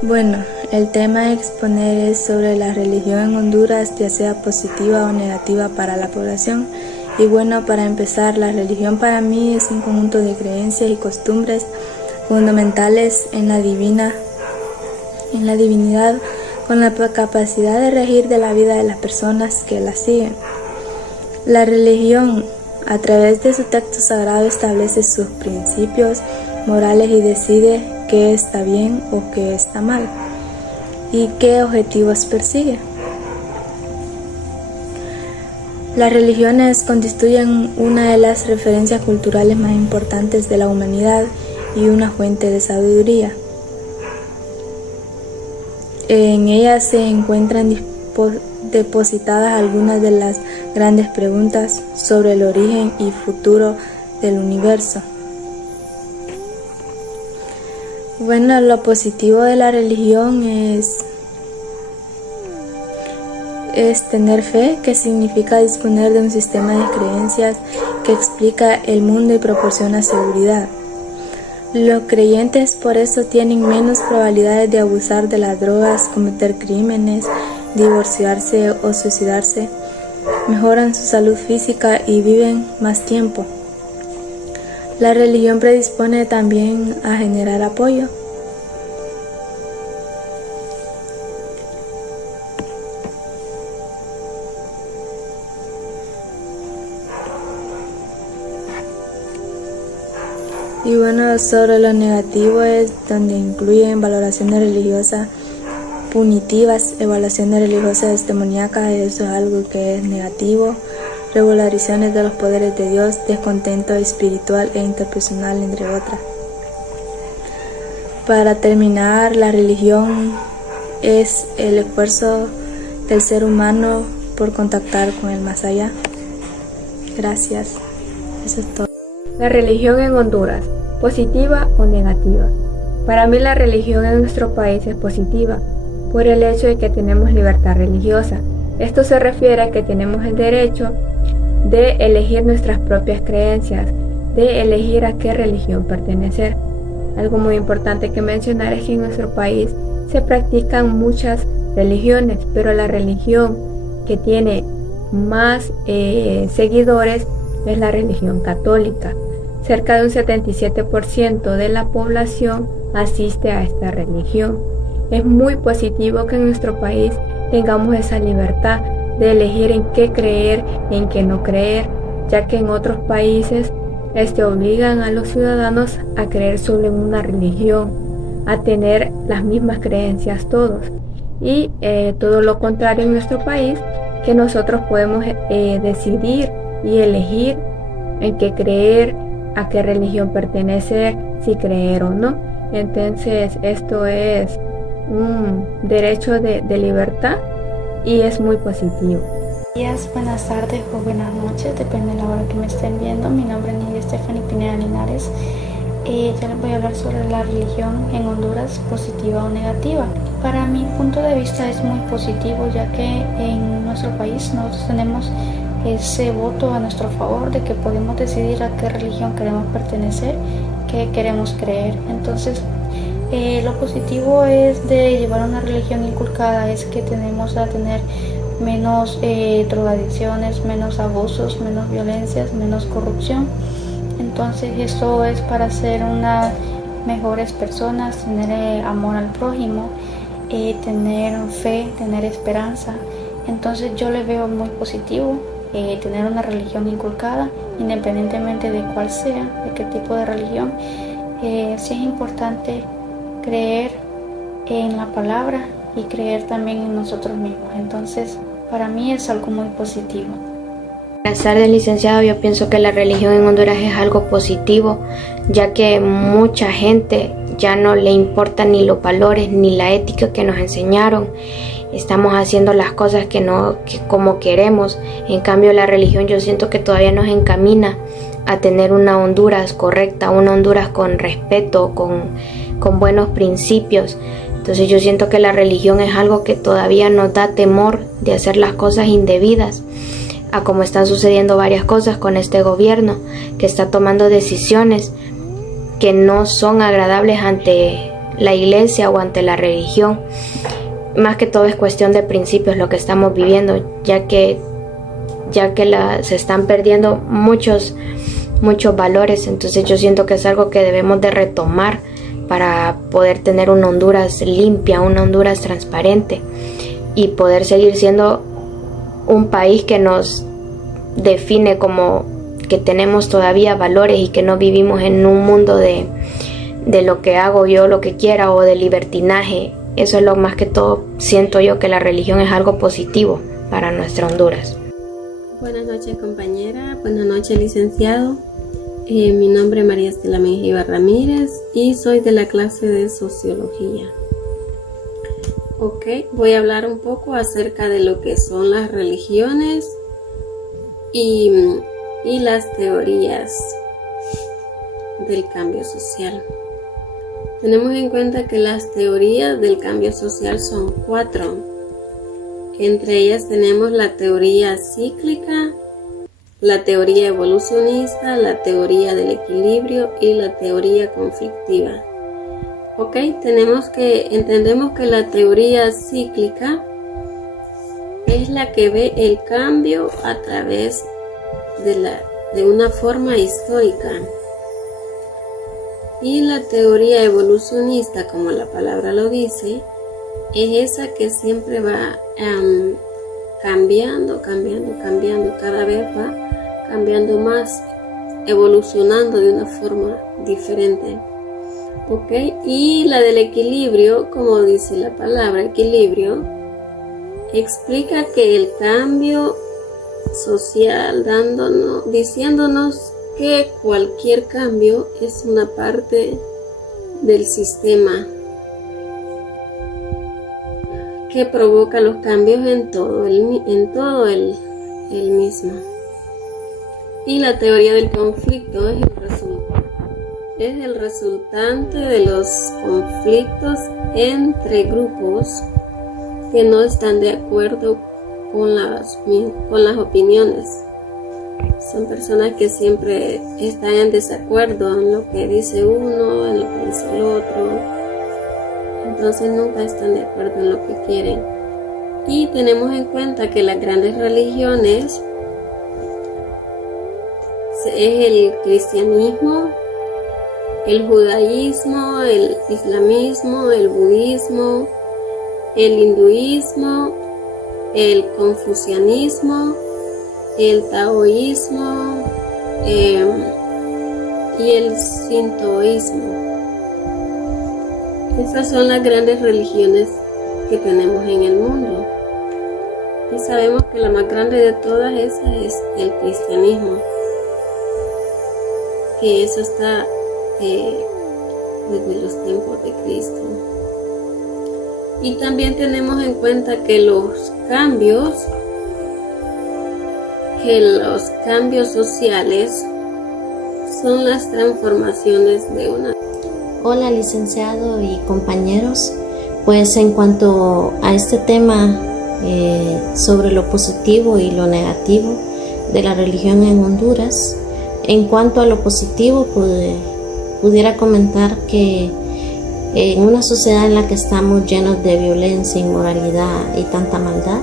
Bueno, el tema a exponer es sobre la religión en Honduras, ya sea positiva o negativa para la población. Y bueno, para empezar, la religión para mí es un conjunto de creencias y costumbres fundamentales en la divinidad, con la capacidad de regir de la vida de las personas que la siguen. La religión, a través de su texto sagrado, establece sus principios morales y decide qué está bien o qué está mal y qué objetivos persigue. Las religiones constituyen una de las referencias culturales más importantes de la humanidad y una fuente de sabiduría. En ellas se encuentran depositadas algunas de las grandes preguntas sobre el origen y futuro del universo. Bueno, lo positivo de la religión es tener fe, que significa disponer de un sistema de creencias que explica el mundo y proporciona seguridad. Los creyentes por eso tienen menos probabilidades de abusar de las drogas, cometer crímenes, divorciarse o suicidarse, mejoran su salud física y viven más tiempo. La religión predispone también a generar apoyo. Y bueno, sobre lo negativo es donde incluyen valoraciones religiosas punitivas, evaluaciones religiosas demoníacas, eso es algo que es negativo, regularizaciones de los poderes de Dios, descontento espiritual e interpersonal, entre otras. Para terminar, la religión es el esfuerzo del ser humano por contactar con el más allá. Gracias, eso es todo. La religión en Honduras, ¿positiva o negativa? Para mí la religión en nuestro país es positiva, por el hecho de que tenemos libertad religiosa. Esto se refiere a que tenemos el derecho de elegir nuestras propias creencias, de elegir a qué religión pertenecer. Algo muy importante que mencionar es que en nuestro país se practican muchas religiones, pero la religión que tiene más seguidores es la religión católica. Cerca de un 77% de la población asiste a esta religión. Es muy positivo que en nuestro país tengamos esa libertad de elegir en qué creer, en qué no creer, ya que en otros países obligan a los ciudadanos a creer solo en una religión, a tener las mismas creencias todos. Y todo lo contrario en nuestro país, que nosotros podemos decidir y elegir en qué creer, a qué religión pertenecer, si creer o no. Entonces esto es un derecho de libertad y es muy positivo. Días, buenas tardes o buenas noches, depende de la hora que me estén viendo. Mi nombre es Nidia Stephanie Pineda Linares. Ya les voy a hablar sobre la religión en Honduras, positiva o negativa. Para mi punto de vista es muy positivo, ya que en nuestro país nosotros tenemos ese voto a nuestro favor de que podemos decidir a qué religión queremos pertenecer, qué queremos creer. Entonces lo positivo es de llevar una religión inculcada es que tenemos a tener menos drogadicciones, menos abusos, menos violencias, menos corrupción. Entonces eso es para ser unas mejores personas, tener amor al prójimo, tener fe, tener esperanza. Entonces yo le veo muy positivo tener una religión inculcada, independientemente de cuál sea, de qué tipo de religión. Sí es importante creer en la palabra y creer también en nosotros mismos. Entonces para mí es algo muy positivo. Buenas tardes, licenciado. Yo pienso que la religión en Honduras es algo positivo, ya que mucha gente ya no le importa ni los valores ni la ética que nos enseñaron. Estamos haciendo las cosas que como queremos. En cambio, la religión yo siento que todavía nos encamina a tener una Honduras correcta, una Honduras con respeto, con buenos principios. Entonces yo siento que la religión es algo que todavía nos da temor de hacer las cosas indebidas, a como están sucediendo varias cosas con este gobierno, que está tomando decisiones que no son agradables ante la iglesia o ante la religión. Más que todo es cuestión de principios lo que estamos viviendo, ya que se están perdiendo muchos valores. Entonces yo siento que es algo que debemos de retomar para poder tener una Honduras limpia, una Honduras transparente y poder seguir siendo un país que nos define como que tenemos todavía valores y que no vivimos en un mundo de lo que hago yo, lo que quiera, o de libertinaje. Eso es lo más que todo, siento yo que la religión es algo positivo para nuestra Honduras. Buenas noches, compañera. Buenas noches, licenciado. Mi nombre es María Estela Mejía Ramírez y soy de la clase de Sociología. Ok, voy a hablar un poco acerca de lo que son las religiones y las teorías del cambio social. Tenemos en cuenta que las teorías del cambio social son 4. Entre ellas tenemos la teoría cíclica, la teoría evolucionista, la teoría del equilibrio y la teoría conflictiva. Ok, entendemos que la teoría cíclica es la que ve el cambio a través de una forma histórica. Y la teoría evolucionista, como la palabra lo dice, es esa que siempre va cambiando, cada vez va cambiando más, evolucionando de una forma diferente. ¿Ok? Y la del equilibrio, como dice la palabra equilibrio, explica que el cambio social, diciéndonos que cualquier cambio es una parte del sistema que provoca los cambios en todo el mismo. Y la teoría del conflicto es el resultante de los conflictos entre grupos que no están de acuerdo con las opiniones. Son personas que siempre están en desacuerdo en lo que dice uno, en lo que dice el otro. Entonces nunca están de acuerdo en lo que quieren. Y tenemos en cuenta que las grandes religiones es el cristianismo, el judaísmo, el islamismo, el budismo, el hinduismo, el confucianismo, el taoísmo y el sintoísmo. Esas son las grandes religiones que tenemos en el mundo. Y sabemos que la más grande de todas esas es el cristianismo, que eso está desde los tiempos de Cristo. Y también tenemos en cuenta que los cambios sociales son las transformaciones de una. Hola, licenciado y compañeros. Pues en cuanto a este tema sobre lo positivo y lo negativo de la religión en Honduras, en cuanto a lo positivo, pudiera comentar que en una sociedad en la que estamos llenos de violencia, inmoralidad y tanta maldad,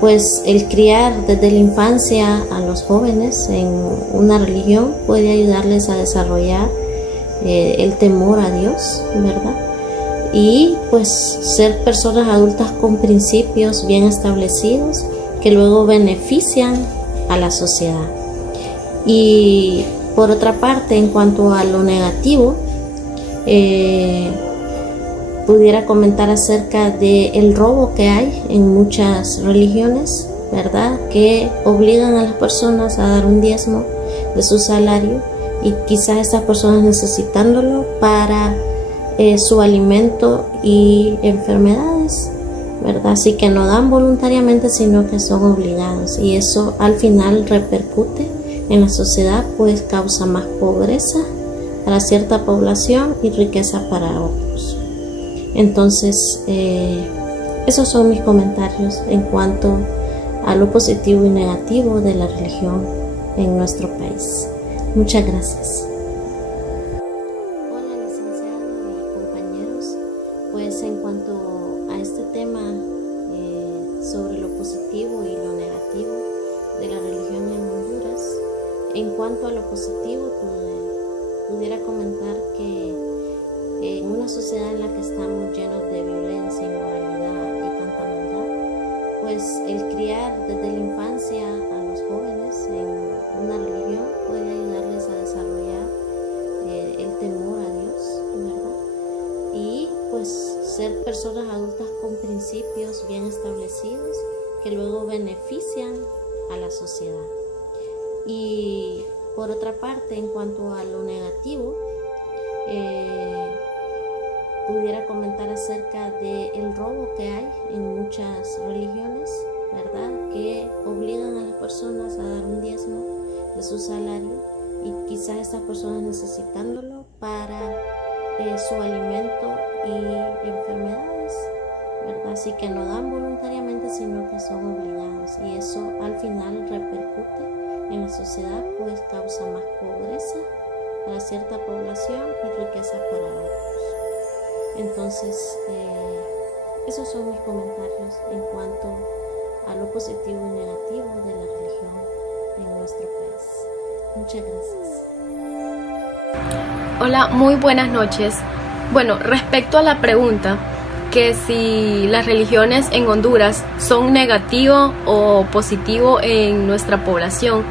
pues el criar desde la infancia a los jóvenes en una religión puede ayudarles a desarrollar el temor a Dios, ¿verdad? Y pues ser personas adultas con principios bien establecidos que luego benefician a la sociedad. Y por otra parte, en cuanto a lo negativo, pudiera comentar acerca del robo que hay en muchas religiones, ¿verdad? Que obligan a las personas a dar un diezmo de su salario y quizás estas personas necesitándolo para su alimento y enfermedades, ¿verdad? Así que no dan voluntariamente, sino que son obligados, y eso al final repercute en la sociedad, pues causa más pobreza para cierta población y riqueza para otros. Entonces, esos son mis comentarios en cuanto a lo positivo y negativo de la religión en nuestro país. Muchas gracias. Hola, licenciado y compañeros. pues en cuanto a este tema sobre lo positivo y lo negativo de la religión en Honduras, en cuanto a lo positivo, pudiera comentar que en una sociedad en la que estamos llenos de violencia, inmoralidad y tanta maldad, pues el criar desde la infancia a los jóvenes en una religión puede ayudarles a desarrollar el temor a Dios, ¿verdad? Y pues ser personas adultas con principios bien establecidos que luego benefician a la sociedad. Y por otra parte, en cuanto a lo negativo, pudiera comentar acerca del robo que hay en muchas religiones, ¿verdad? Que obligan a las personas a dar un diezmo de su salario y quizás estas personas necesitándolo para su alimento y enfermedades, ¿verdad? Así que no dan voluntariamente, sino que son obligados, y eso al final repercute en la sociedad, pues causa más pobreza para cierta población y riqueza para otros. Entonces, esos son mis comentarios en cuanto a lo positivo y negativo de la religión en nuestro país. Muchas gracias. Hola, muy buenas noches. Bueno, respecto a la pregunta, que si las religiones en Honduras son negativo o positivo en nuestra población,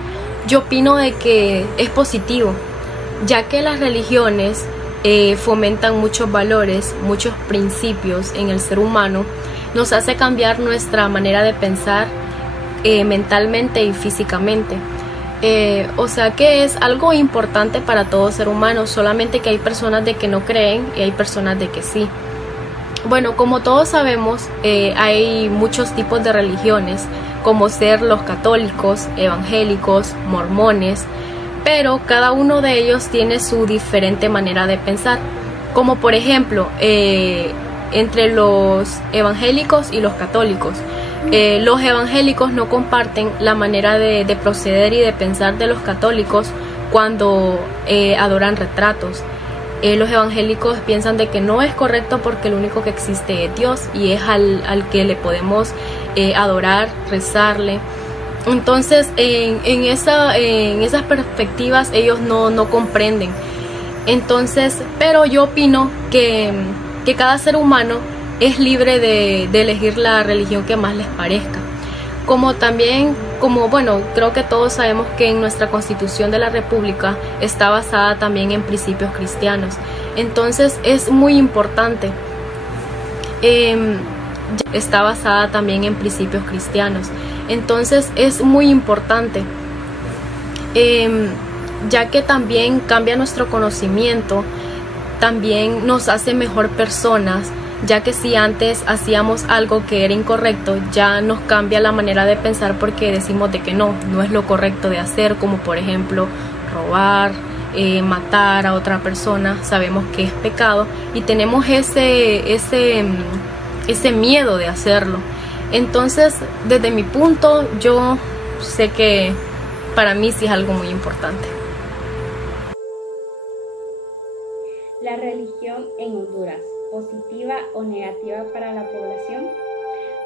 yo opino de que es positivo, ya que las religiones fomentan muchos valores, muchos principios en el ser humano, nos hace cambiar nuestra manera de pensar mentalmente y físicamente. O sea que es algo importante para todo ser humano, solamente que hay personas de que no creen y hay personas de que sí. Bueno, como todos sabemos, hay muchos tipos de religiones, como ser los católicos, evangélicos, mormones, pero cada uno de ellos tiene su diferente manera de pensar. Como por ejemplo, entre los evangélicos y los católicos. Los evangélicos no comparten la manera de proceder y de pensar de los católicos cuando adoran retratos. Los evangélicos piensan de que no es correcto porque lo único que existe es Dios y es al que le podemos adorar, rezarle. Entonces en esas perspectivas ellos no comprenden. Entonces, pero yo opino que cada ser humano es libre de elegir la religión que más les parezca. Bueno, creo que todos sabemos que en nuestra Constitución de la República está basada también en principios cristianos. Entonces es muy importante. Está basada también en principios cristianos. Entonces es muy importante, ya que también cambia nuestro conocimiento, también nos hace mejor personas, ya que si antes hacíamos algo que era incorrecto, ya nos cambia la manera de pensar porque decimos de que no es lo correcto de hacer, como por ejemplo robar, matar a otra persona, sabemos que es pecado y tenemos ese miedo de hacerlo. Entonces, desde mi punto, yo sé que para mí sí es algo muy importante. La religión en Honduras, ¿positiva o negativa para la población?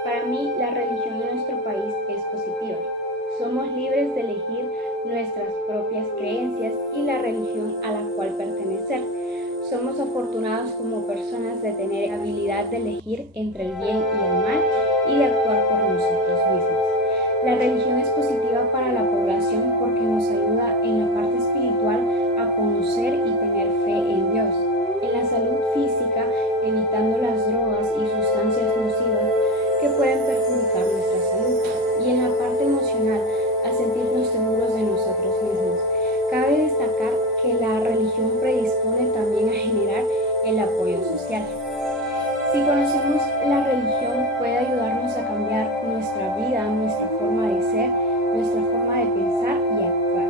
Para mí, la religión en nuestro país es positiva. Somos libres de elegir nuestras propias creencias y la religión a la cual pertenecer. Somos afortunados como personas de tener la habilidad de elegir entre el bien y el mal y de actuar por nosotros mismos. La religión es positiva para la población porque nos ayuda en la parte espiritual a conocer y tener fe en Dios. En la salud física, evitando las drogas y sustancias nocivas que pueden perjudicar nuestra salud. Y en la parte emocional, a sentirnos seguros de nosotros mismos. Cabe destacar que la religión predispone también a generar el apoyo social. Si conocemos la religión, puede ayudarnos a cambiar nuestra vida, nuestra forma de ser, nuestra forma de pensar y actuar.